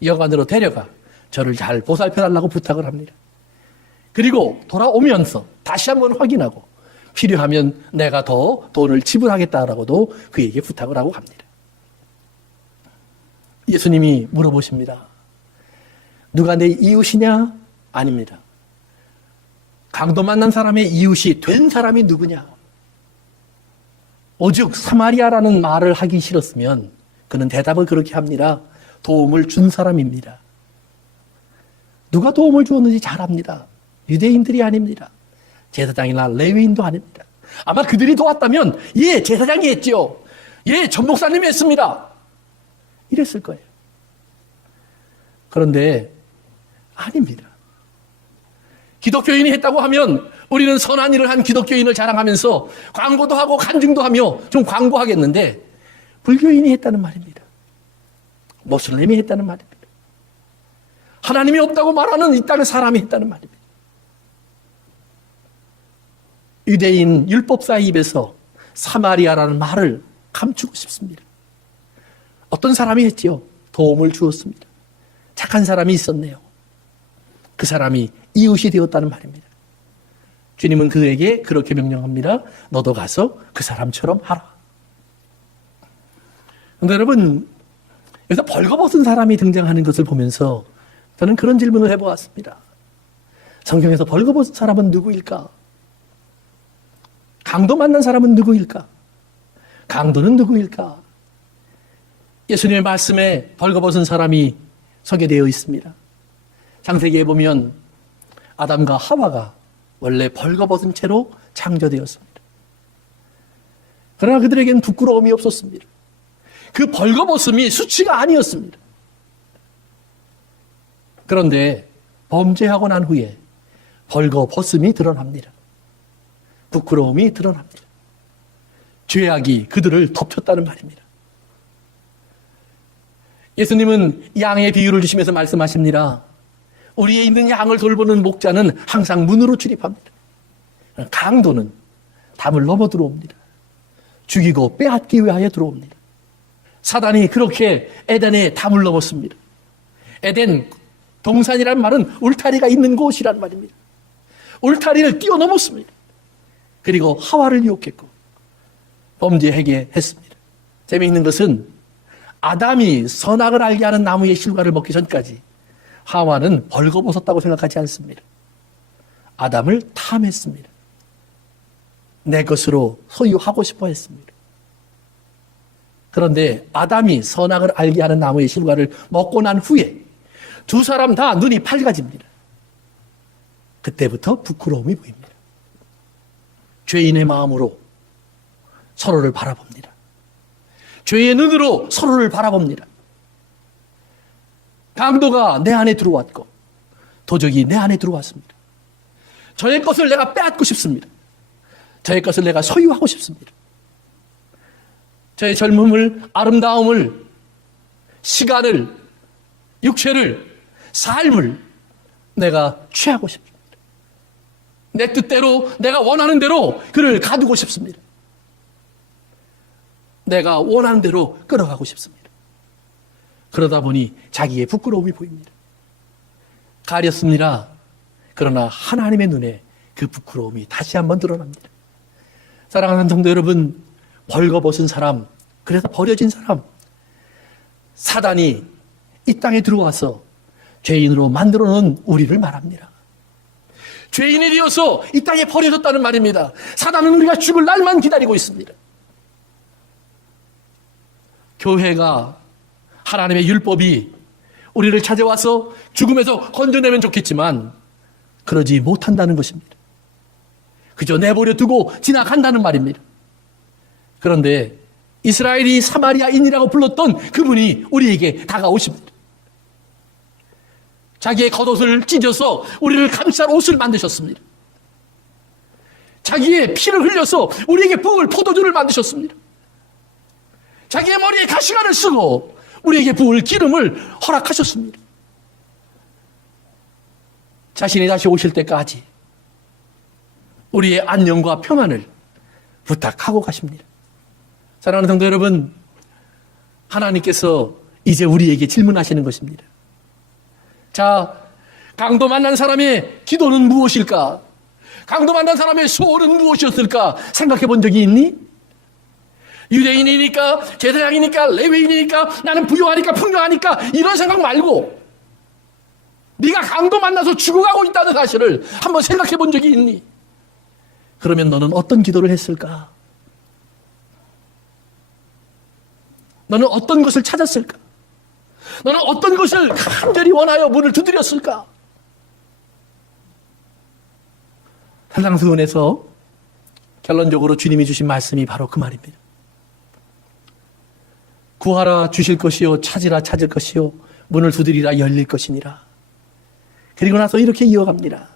여관으로 데려가 저를 잘 보살펴달라고 부탁을 합니다. 그리고 돌아오면서 다시 한번 확인하고 필요하면 내가 더 돈을 지불하겠다라고도 그에게 부탁을 하고 갑니다. 예수님이 물어보십니다. 누가 내 이웃이냐? 아닙니다. 강도 만난 사람의 이웃이 된 사람이 누구냐? 오직 사마리아라는 말을 하기 싫었으면 그는 대답을 그렇게 합니다. 도움을 준 사람입니다. 누가 도움을 주었는지 잘 압니다. 유대인들이 아닙니다. 제사장이나 레위인도 아닙니다. 아마 그들이 도왔다면 예, 제사장이 했지요. 예, 전 목사님이 했습니다. 이랬을 거예요. 그런데 아닙니다. 기독교인이 했다고 하면 우리는 선한 일을 한 기독교인을 자랑하면서 광고도 하고 간증도 하며 좀 광고하겠는데 불교인이 했다는 말입니다. 모슬렘이 했다는 말입니다. 하나님이 없다고 말하는 이 땅의 사람이 했다는 말입니다. 유대인 율법사의 입에서 사마리아라는 말을 감추고 싶습니다. 어떤 사람이 했지요? 도움을 주었습니다. 착한 사람이 있었네요. 그 사람이 이웃이 되었다는 말입니다. 주님은 그에게 그렇게 명령합니다. 너도 가서 그 사람처럼 하라. 그런데 여러분, 여기서 벌거벗은 사람이 등장하는 것을 보면서 저는 그런 질문을 해보았습니다. 성경에서 벌거벗은 사람은 누구일까? 강도 만난 사람은 누구일까? 강도는 누구일까? 예수님의 말씀에 벌거벗은 사람이 소개되어 있습니다. 창세기에 보면 아담과 하와가 원래 벌거벗은 채로 창조되었습니다. 그러나 그들에게는 부끄러움이 없었습니다. 그 벌거벗음이 수치가 아니었습니다. 그런데 범죄하고 난 후에 벌거벗음이 드러납니다. 부끄러움이 드러납니다. 죄악이 그들을 덮쳤다는 말입니다. 예수님은 양의 비유를 주시면서 말씀하십니다. 우리에 있는 양을 돌보는 목자는 항상 문으로 출입합니다. 강도는 담을 넘어 들어옵니다. 죽이고 빼앗기 위하여 들어옵니다. 사단이 그렇게 에덴에 담을 넘었습니다. 에덴 동산이란 말은 울타리가 있는 곳이란 말입니다. 울타리를 뛰어넘었습니다. 그리고 하와를 유혹했고 범죄하게 했습니다. 재미있는 것은 아담이 선악을 알게 하는 나무의 실과를 먹기 전까지 하와는 벌거벗었다고 생각하지 않습니다. 아담을 탐했습니다. 내 것으로 소유하고 싶어 했습니다. 그런데 아담이 선악을 알게 하는 나무의 실과를 먹고 난 후에 두 사람 다 눈이 밝아집니다. 그때부터 부끄러움이 보입니다. 죄인의 마음으로 서로를 바라봅니다. 죄의 눈으로 서로를 바라봅니다. 강도가 내 안에 들어왔고 도적이 내 안에 들어왔습니다. 저의 것을 내가 빼앗고 싶습니다. 저의 것을 내가 소유하고 싶습니다. 저의 젊음을, 아름다움을, 시간을, 육체를, 삶을 내가 취하고 싶습니다. 내 뜻대로, 내가 원하는 대로 그를 가두고 싶습니다. 내가 원하는 대로 끌어가고 싶습니다. 그러다 보니 자기의 부끄러움이 보입니다. 가렸습니다. 그러나 하나님의 눈에 그 부끄러움이 다시 한번 드러납니다. 사랑하는 성도 여러분, 벌거벗은 사람, 그래서 버려진 사람, 사단이 이 땅에 들어와서 죄인으로 만들어 놓은 우리를 말합니다. 죄인이 되어서 이 땅에 버려졌다는 말입니다. 사단은 우리가 죽을 날만 기다리고 있습니다. 교회가, 하나님의 율법이 우리를 찾아와서 죽음에서 건져내면 좋겠지만 그러지 못한다는 것입니다. 그저 내버려 두고 지나간다는 말입니다. 그런데 이스라엘이 사마리아인이라고 불렀던 그분이 우리에게 다가오십니다. 자기의 겉옷을 찢어서 우리를 감쌀 옷을 만드셨습니다. 자기의 피를 흘려서 우리에게 부을 포도주를 만드셨습니다. 자기의 머리에 가시관을 쓰고 우리에게 부을 기름을 허락하셨습니다. 자신이 다시 오실 때까지 우리의 안녕과 평안을 부탁하고 가십니다. 사랑하는 성도 여러분, 하나님께서 이제 우리에게 질문하시는 것입니다. 자, 강도 만난 사람의 기도는 무엇일까? 강도 만난 사람의 소원은 무엇이었을까? 생각해 본 적이 있니? 유대인이니까, 제사장이니까, 레위인이니까, 나는 부유하니까, 풍요하니까 이런 생각 말고 네가 강도 만나서 죽어가고 있다는 사실을 한번 생각해 본 적이 있니? 그러면 너는 어떤 기도를 했을까? 너는 어떤 것을 찾았을까? 너는 어떤 것을 간절히 원하여 문을 두드렸을까? 산상수훈에서 결론적으로 주님이 주신 말씀이 바로 그 말입니다. 구하라 주실 것이요, 찾으라 찾을 것이요, 문을 두드리라 열릴 것이니라. 그리고 나서 이렇게 이어갑니다.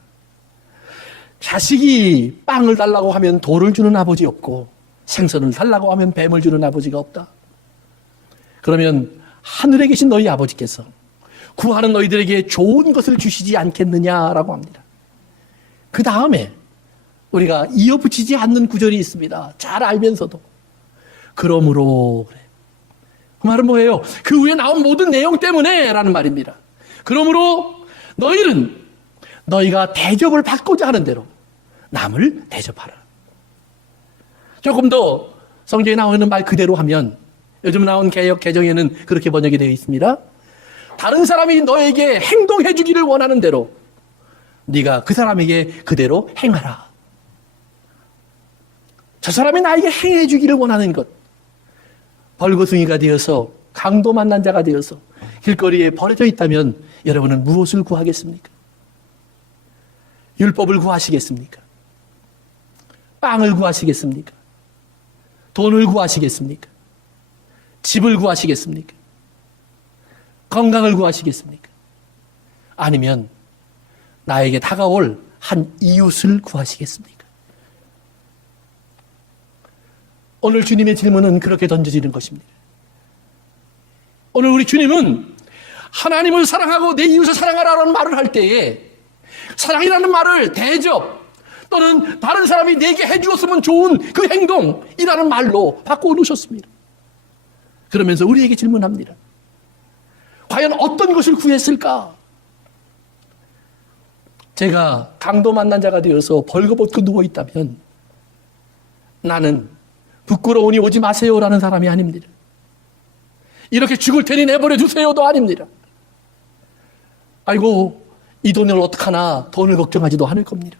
자식이 빵을 달라고 하면 돌을 주는 아버지 없고, 생선을 달라고 하면 뱀을 주는 아버지가 없다. 그러면 하늘에 계신 너희 아버지께서 구하는 너희들에게 좋은 것을 주시지 않겠느냐라고 합니다. 그 다음에 우리가 이어붙이지 않는 구절이 있습니다. 잘 알면서도. 그러므로, 그래. 그 말은 뭐예요? 그 위에 나온 모든 내용 때문에 라는 말입니다. 그러므로 너희는 너희가 대접을 받고자 하는 대로 남을 대접하라. 조금 더 성경에 나오는 말 그대로 하면, 요즘 나온 개역 개정에는 그렇게 번역이 되어 있습니다. 다른 사람이 너에게 행동해 주기를 원하는 대로 네가 그 사람에게 그대로 행하라. 저 사람이 나에게 행해 주기를 원하는 것, 벌거숭이가 되어서, 강도 만난 자가 되어서 길거리에 버려져 있다면 여러분은 무엇을 구하겠습니까? 율법을 구하시겠습니까? 빵을 구하시겠습니까? 돈을 구하시겠습니까? 집을 구하시겠습니까? 건강을 구하시겠습니까? 아니면 나에게 다가올 한 이웃을 구하시겠습니까? 오늘 주님의 질문은 그렇게 던져지는 것입니다. 오늘 우리 주님은 하나님을 사랑하고 내 이웃을 사랑하라는 말을 할 때에 사랑이라는 말을 대접 또는 다른 사람이 내게 해주었으면 좋은 그 행동이라는 말로 바꿔놓으셨습니다. 그러면서 우리에게 질문합니다. 과연 어떤 것을 구했을까? 제가 강도 만난 자가 되어서 벌거벗고 누워있다면 나는 부끄러우니 오지 마세요라는 사람이 아닙니다. 이렇게 죽을 테니 내버려 두세요도 아닙니다. 아이고 이 돈을 어떡하나 돈을 걱정하지도 않을 겁니다.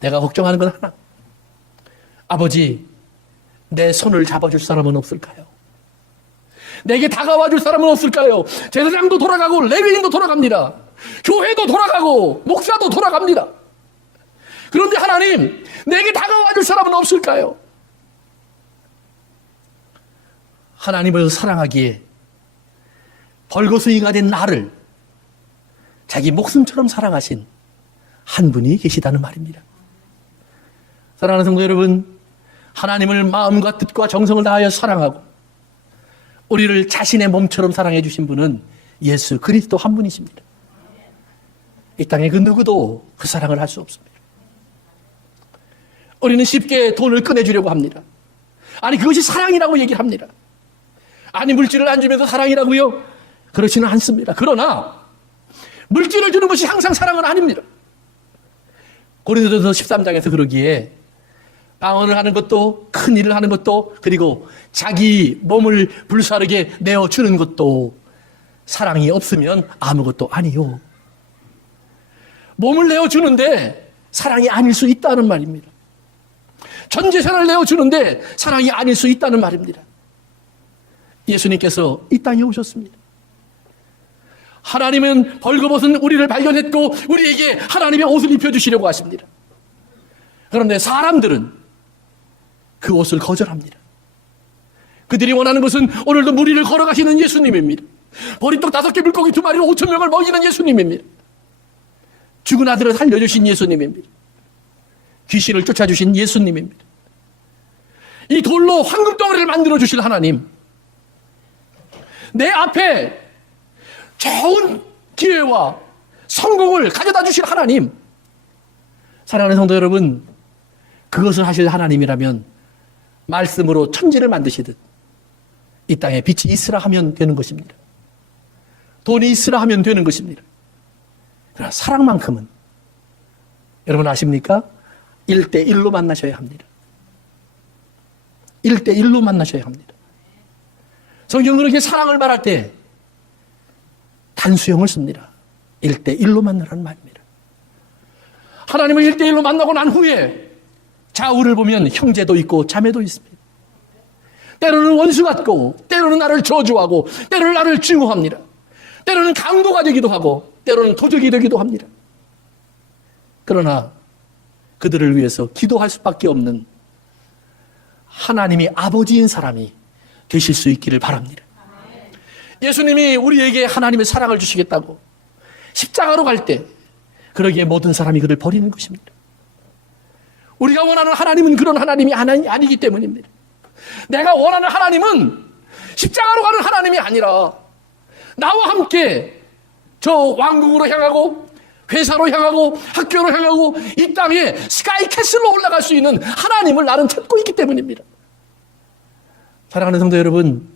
내가 걱정하는 건 하나. 아버지, 내 손을 잡아줄 사람은 없을까요? 내게 다가와 줄 사람은 없을까요? 제사장도 돌아가고 레위인도 돌아갑니다. 교회도 돌아가고 목사도 돌아갑니다. 그런데 하나님, 내게 다가와 줄 사람은 없을까요? 하나님을 사랑하기에 벌거숭이가 된 나를 자기 목숨처럼 사랑하신 한 분이 계시다는 말입니다. 사랑하는 성도 여러분, 하나님을 마음과 뜻과 정성을 다하여 사랑하고 우리를 자신의 몸처럼 사랑해 주신 분은 예수 그리스도 한 분이십니다. 이 땅에 그 누구도 그 사랑을 할 수 없습니다. 우리는 쉽게 돈을 꺼내주려고 합니다. 아니 그것이 사랑이라고 얘기를 합니다. 아니 물질을 안 주면서 사랑이라고요? 그렇지는 않습니다. 그러나 물질을 주는 것이 항상 사랑은 아닙니다. 고린도전서 13장에서 그러기에 방언을 하는 것도 큰 일을 하는 것도 그리고 자기 몸을 불사르게 내어주는 것도 사랑이 없으면 아무것도 아니요. 몸을 내어주는데 사랑이 아닐 수 있다는 말입니다. 전 재산을 내어주는데 사랑이 아닐 수 있다는 말입니다. 예수님께서 이 땅에 오셨습니다. 하나님은 벌거벗은 우리를 발견했고 우리에게 하나님의 옷을 입혀주시려고 하십니다. 그런데 사람들은 그 옷을 거절합니다. 그들이 원하는 것은 오늘도 무리를 걸어가시는 예수님입니다. 보리떡 5개 물고기 2마리로 5,000명을 먹이는 예수님입니다. 죽은 아들을 살려주신 예수님입니다. 귀신을 쫓아주신 예수님입니다. 이 돌로 황금덩어리를 만들어주실 하나님, 내 앞에 좋은 기회와 성공을 가져다 주실 하나님, 사랑하는 성도 여러분, 그것을 하실 하나님이라면 말씀으로 천지를 만드시듯 이 땅에 빛이 있으라 하면 되는 것입니다. 돈이 있으라 하면 되는 것입니다. 그러나 사랑만큼은 여러분 아십니까? 1대1로 만나셔야 합니다. 1대1로 만나셔야 합니다. 성경은 그렇게 사랑을 말할 때 단수형을 씁니다. 1대1로 만나라는 말입니다. 하나님을 1대1로 만나고 난 후에 좌우를 보면 형제도 있고 자매도 있습니다. 때로는 원수 같고, 때로는 나를 저주하고, 때로는 나를 증오합니다. 때로는 강도가 되기도 하고, 때로는 도적이 되기도 합니다. 그러나 그들을 위해서 기도할 수밖에 없는 하나님이 아버지인 사람이 되실 수 있기를 바랍니다. 예수님이 우리에게 하나님의 사랑을 주시겠다고 십자가로 갈 때 그러기에 모든 사람이 그를 버리는 것입니다. 우리가 원하는 하나님은 그런 하나님이 아니기 때문입니다. 내가 원하는 하나님은 십자가로 가는 하나님이 아니라 나와 함께 저 왕국으로 향하고 회사로 향하고 학교로 향하고 이 땅에 스카이 캐슬로 올라갈 수 있는 하나님을 나는 찾고 있기 때문입니다. 사랑하는 성도 여러분,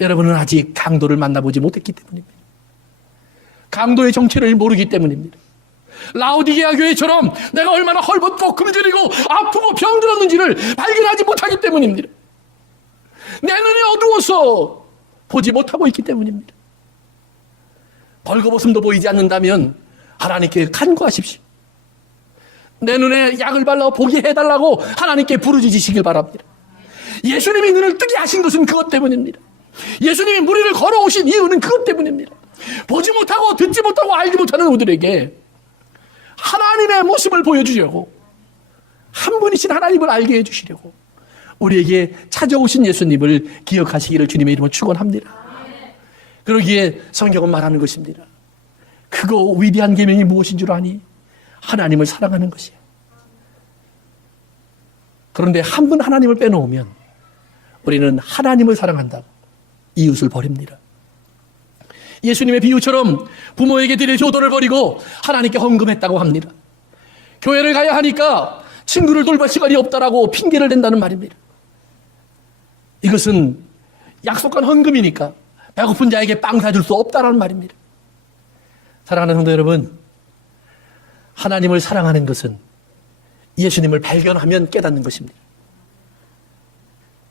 여러분은 아직 강도를 만나보지 못했기 때문입니다. 강도의 정체를 모르기 때문입니다. 라오디게아 교회처럼 내가 얼마나 헐벗고 금절이고 아프고 병들었는지를 발견하지 못하기 때문입니다. 내 눈이 어두워서 보지 못하고 있기 때문입니다. 벌거벗음도 보이지 않는다면 하나님께 간구하십시오. 내 눈에 약을 발라 보게 해달라고 하나님께 부르짖으시길 바랍니다. 예수님이 눈을 뜨게 하신 것은 그것 때문입니다. 예수님이 무리를 걸어오신 이유는 그것 때문입니다. 보지 못하고 듣지 못하고 알지 못하는 우리들에게 하나님의 모습을 보여주려고, 한 분이신 하나님을 알게 해주시려고 우리에게 찾아오신 예수님을 기억하시기를 주님의 이름으로 축원합니다. 그러기에 성경은 말하는 것입니다. 크고 위대한 계명이 무엇인 줄 아니? 하나님을 사랑하는 것이에요. 그런데 한 분 하나님을 빼놓으면 우리는 하나님을 사랑한다고 이웃을 버립니다. 예수님의 비유처럼 부모에게 드릴 효도를 버리고 하나님께 헌금했다고 합니다. 교회를 가야 하니까 친구를 돌볼 시간이 없다라고 핑계를 댄다는 말입니다. 이것은 약속한 헌금이니까 배고픈 자에게 빵 사줄 수 없다라는 말입니다. 사랑하는 성도 여러분, 하나님을 사랑하는 것은 예수님을 발견하면 깨닫는 것입니다.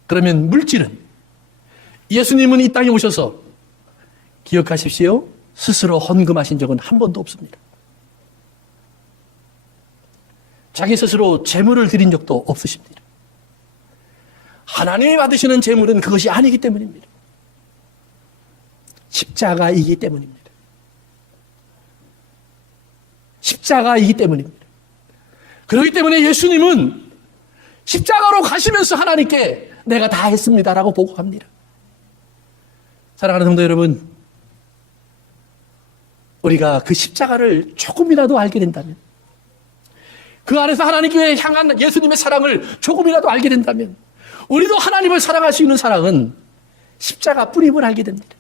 그러면 물질은, 예수님은 이 땅에 오셔서 기억하십시오. 스스로 헌금하신 적은 한 번도 없습니다. 자기 스스로 재물을 드린 적도 없으십니다. 하나님이 받으시는 재물은 그것이 아니기 때문입니다. 십자가이기 때문입니다. 십자가이기 때문입니다. 그렇기 때문에 예수님은 십자가로 가시면서 하나님께 내가 다 했습니다라고 보고합니다. 사랑하는 성도 여러분, 우리가 그 십자가를 조금이라도 알게 된다면, 그 안에서 하나님께 향한 예수님의 사랑을 조금이라도 알게 된다면, 우리도 하나님을 사랑할 수 있는 사랑은 십자가 뿌림을 알게 됩니다.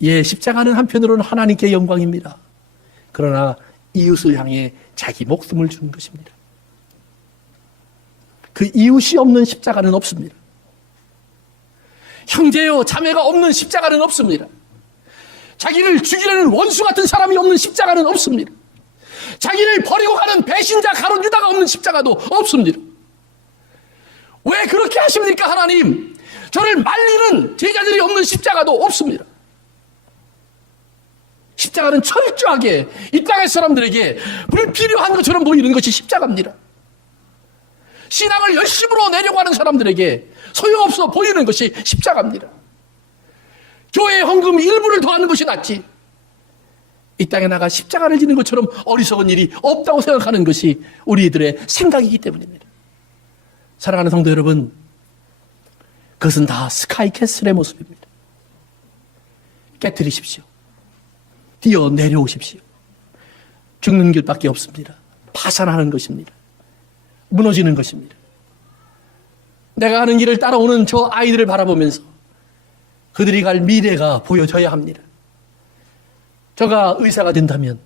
예, 십자가는 한편으로는 하나님께 영광입니다. 그러나 이웃을 향해 자기 목숨을 주는 것입니다. 그 이웃이 없는 십자가는 없습니다. 형제요 자매가 없는 십자가는 없습니다. 자기를 죽이려는 원수 같은 사람이 없는 십자가는 없습니다. 자기를 버리고 가는 배신자 가룟 유다가 없는 십자가도 없습니다. 왜 그렇게 하십니까 하나님? 저를 말리는 제자들이 없는 십자가도 없습니다. 십자가는 철저하게 이 땅의 사람들에게 불필요한 것처럼 보이는 것이 십자가입니다. 신앙을 열심으로 내려고 하는 사람들에게 소용없어 보이는 것이 십자가입니다. 교회의 헌금 일부를 더하는 것이 낫지, 이 땅에 나가 십자가를 지는 것처럼 어리석은 일이 없다고 생각하는 것이 우리들의 생각이기 때문입니다. 사랑하는 성도 여러분, 그것은 다 스카이캐슬의 모습입니다. 깨뜨리십시오. 뛰어 내려오십시오. 죽는 길밖에 없습니다. 파산하는 것입니다. 무너지는 것입니다. 내가 가는 길을 따라오는 저 아이들을 바라보면서 그들이 갈 미래가 보여져야 합니다. 저가 의사가 된다면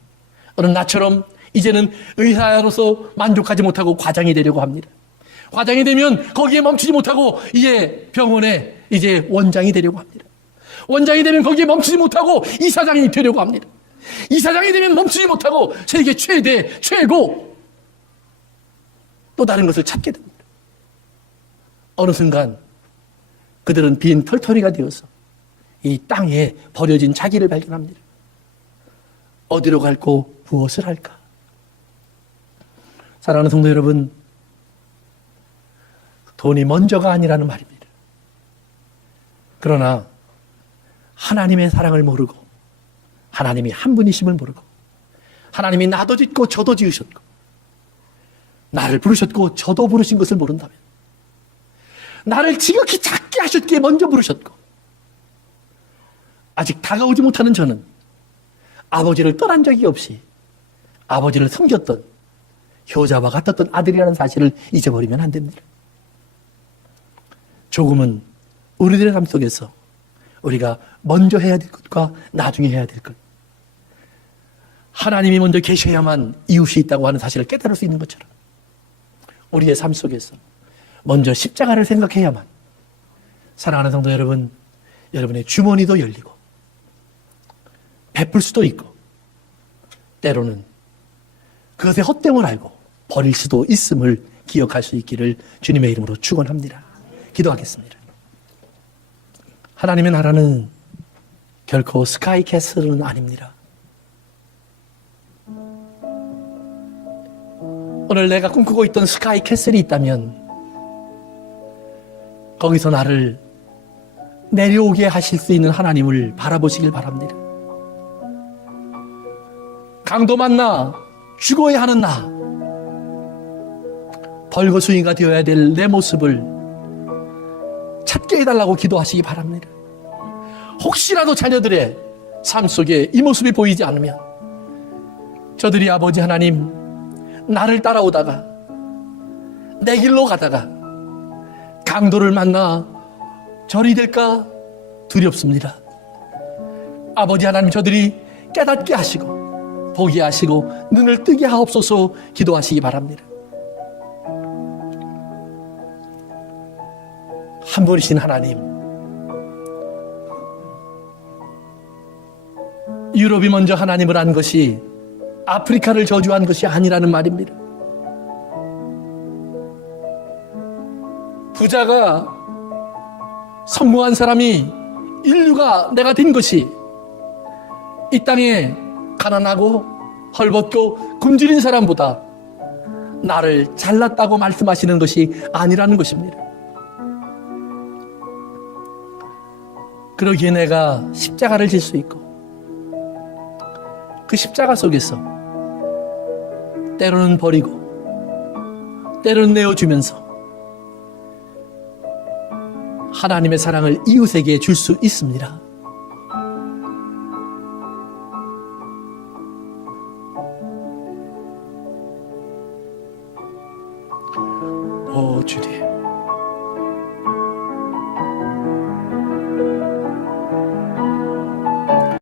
어느 나처럼 이제는 의사로서 만족하지 못하고 과장이 되려고 합니다. 과장이 되면 거기에 멈추지 못하고 이제 병원에 이제 원장이 되려고 합니다. 원장이 되면 거기에 멈추지 못하고 이사장이 되려고 합니다. 이사장이 되면 멈추지 못하고 세계 최대, 최고, 또 다른 것을 찾게 됩니다. 어느 순간 그들은 빈 털터리가 되어서 이 땅에 버려진 자기를 발견합니다. 어디로 갈고 무엇을 할까? 사랑하는 성도 여러분, 돈이 먼저가 아니라는 말입니다. 그러나 하나님의 사랑을 모르고 하나님이 한 분이심을 모르고 하나님이 나도 짓고 저도 지으셨고 나를 부르셨고 저도 부르신 것을 모른다면 나를 지극히 작게 하셨기에 먼저 부르셨고 아직 다가오지 못하는 저는 아버지를 떠난 적이 없이 아버지를 섬겼던 효자와 같았던 아들이라는 사실을 잊어버리면 안 됩니다. 조금은 우리들의 삶 속에서 우리가 먼저 해야 될 것과 나중에 해야 될 것, 하나님이 먼저 계셔야만 이웃이 있다고 하는 사실을 깨달을 수 있는 것처럼 우리의 삶 속에서 먼저 십자가를 생각해야만, 사랑하는 성도 여러분, 여러분의 주머니도 열리고 베풀 수도 있고 때로는 그것의 헛됨을 알고 버릴 수도 있음을 기억할 수 있기를 주님의 이름으로 축원합니다. 기도하겠습니다. 하나님의 나라는 결코 스카이 캐슬은 아닙니다. 오늘 내가 꿈꾸고 있던 스카이 캐슬이 있다면 거기서 나를 내려오게 하실 수 있는 하나님을 바라보시길 바랍니다. 강도 만나 죽어야 하는 나, 벌거숭이가 되어야 될 내 모습을 찾게 해달라고 기도하시기 바랍니다. 혹시라도 자녀들의 삶 속에 이 모습이 보이지 않으면 저들이 아버지 하나님, 나를 따라오다가 내 길로 가다가 강도를 만나 절이 될까 두렵습니다. 아버지 하나님, 저들이 깨닫게 하시고 보게 하시고 눈을 뜨게 하옵소서 기도하시기 바랍니다. 한 분이신 하나님, 유럽이 먼저 하나님을 안 것이 아프리카를 저주한 것이 아니라는 말입니다. 부자가 성공한 사람이, 인류가 내가 된 것이 이 땅에 가난하고 헐벗고 굶주린 사람보다 나를 잘났다고 말씀하시는 것이 아니라는 것입니다. 그러기에 내가 십자가를 질 수 있고 그 십자가 속에서 때로는 버리고 때로는 내어주면서 하나님의 사랑을 이웃에게 줄 수 있습니다. 오 주님,